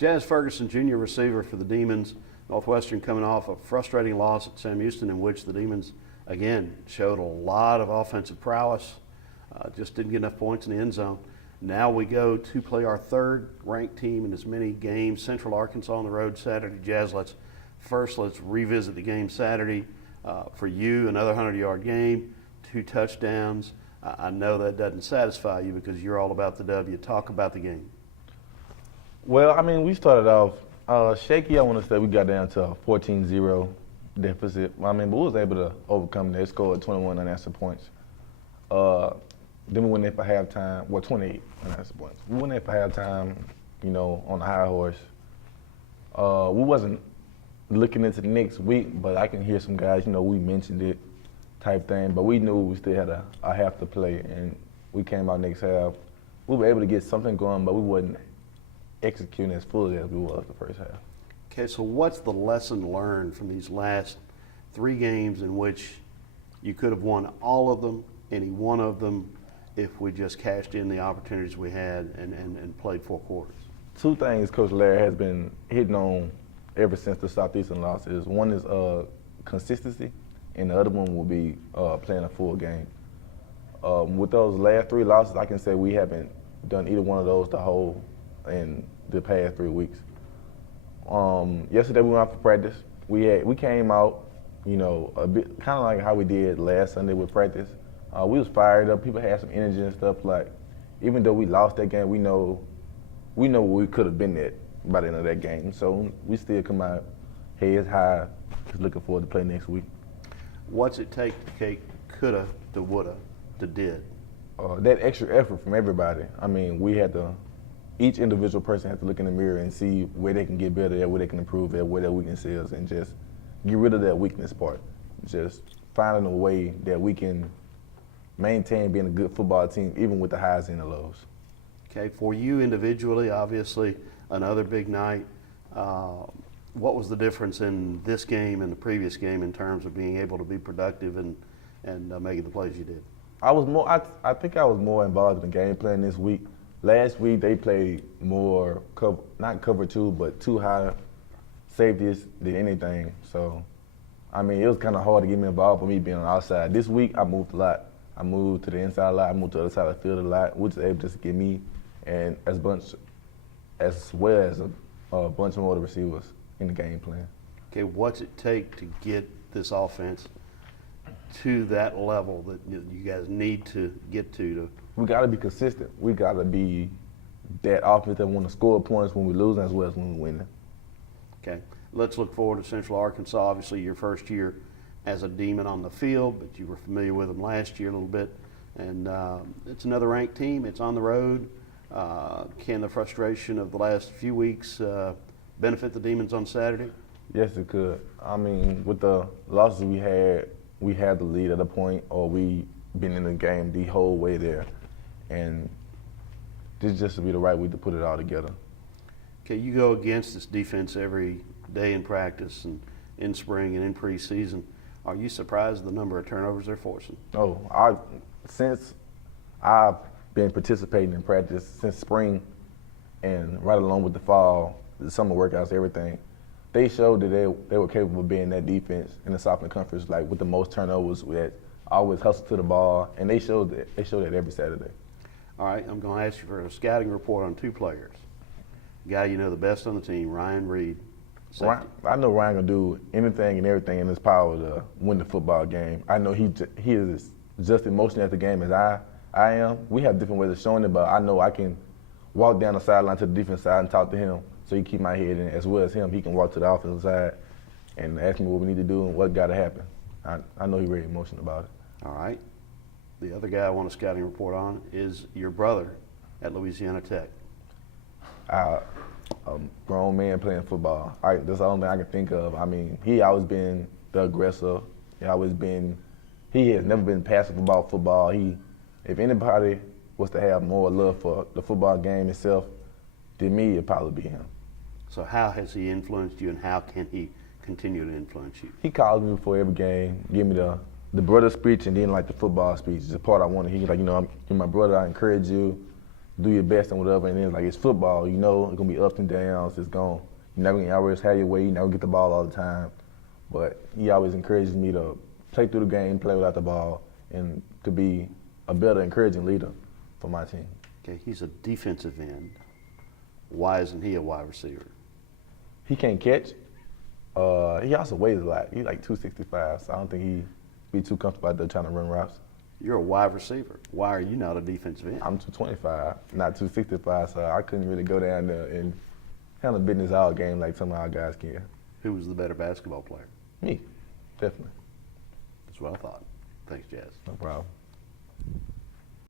Jazz Ferguson, junior receiver for the Demons. Northwestern coming off a frustrating loss at Sam Houston, in which the Demons, again, showed a lot of offensive prowess, just didn't get enough points in the end zone. Now we go to play our third ranked team in as many games, Central Arkansas on the road Saturday. Jazz, let's revisit the game Saturday. For you, another 100-yard game, 2 touchdowns. I know that doesn't satisfy you because you're all about the W. Talk about the game. Well, I mean, we started off shaky. I want to say we got down to a 14-0 deficit. I mean, but we was able to overcome that. They scored 21 unanswered points. Then we went there for halftime. Well, 28 unanswered points. We went there for halftime, you know, on the high horse. We wasn't looking into the next week, but I can hear some guys, you know, we mentioned it type thing, but we knew we still had a half to play, and we came out next half. We were able to get something going, but we wasn't executing as fully as we was the first half. Okay, so what's the lesson learned from these last 3 games in which you could have won all of them, any one of them, if we just cashed in the opportunities we had and played 4 quarters? 2 things Coach Larry has been hitting on ever since the Southeastern loss is, one is consistency, and the other one will be playing a full game. With those last 3 losses, I can say we haven't done either one of those in the past 3 weeks. Yesterday we went out for practice. We came out, you know, a bit kind of like how we did last Sunday with practice. We was fired up. People had some energy and stuff. Like, even though we lost that game, we know where we could have been at by the end of that game. So we still come out heads high, just looking forward to play next week. What's it take to take coulda to woulda to did? That extra effort from everybody. I mean, each individual person has to look in the mirror and see where they can get better at, where they can improve at, where their weakness is, and just get rid of that weakness part. Just finding a way that we can maintain being a good football team, even with the highs and the lows. Okay, for you individually, obviously, another big night. What was the difference in this game and the previous game in terms of being able to be productive and making the plays you did? I think I was more involved in the game plan this week. Last week they played more not cover 2, but 2 high safeties than anything. So, I mean, it was kind of hard to get me involved for me being on the outside. This week I moved a lot. I moved to the inside a lot. I moved to the other side of the field a lot, which was able just to get me and as well as a bunch more of the receivers in the game plan. Okay, what's it take to get this offense to that level that you guys need to get to? We got to be consistent. We got to be that offense that want to score points when we losing as well as when we winning. Okay, let's look forward to Central Arkansas. Obviously, your first year as a Demon on the field, but you were familiar with them last year a little bit. And it's another ranked team. It's on the road. Can the frustration of the last few weeks benefit the Demons on Saturday? Yes, it could. I mean, with the losses we had the lead at a point, or we been in the game the whole way there. And this just would be the right week to put it all together. Okay, you go against this defense every day in practice and in spring and in preseason. Are you surprised at the number of turnovers they're forcing? Since I've been participating in practice since spring and right along with the fall, the summer workouts, everything, they showed that they were capable of being that defense in the Southern Conference, like with the most turnovers. We had always hustle to the ball, and they showed that every Saturday. All right, I'm going to ask you for a scouting report on 2 players. The guy you know the best on the team, Ryan Reid. I know Ryan can do anything and everything in his power to win the football game. I know he is just emotional at the game as I am. We have different ways of showing it, but I know I can walk down the sideline to the defense side and talk to him so he keep my head in, as well as him. He can walk to the offensive side and ask me what we need to do and what got to happen. I know he's very emotional about it. All right. The other guy I want a scouting report on is your brother at Louisiana Tech. A grown man playing football. That's the only thing I can think of. I mean, he always been the aggressor. He has never been passive about football. If anybody was to have more love for the football game itself than me, it'd probably be him. So how has he influenced you, and how can he continue to influence you? He calls me before every game, give me the brother speech and then like the football speech. It's the part I wanted. He's like, you know, you're my brother. I encourage you. do your best and whatever. And then like it's football, you know, it's gonna be ups and downs. It's gonna you're not gonna always have your way. You never get the ball all the time. But he always encourages me to play through the game, play without the ball, and to be a better, encouraging leader for my team. Okay, he's a defensive end. Why isn't he a wide receiver? He can't catch. He also weighs a lot. He's like 265, so I don't think he'd be too comfortable out there trying to run routes. You're a wide receiver. Why are you not a defensive end? I'm 225, not 265, so I couldn't really go down there and handle business all game like some of our guys can. Who was the better basketball player? Me, definitely. That's what I thought. Thanks, Jazz. No problem.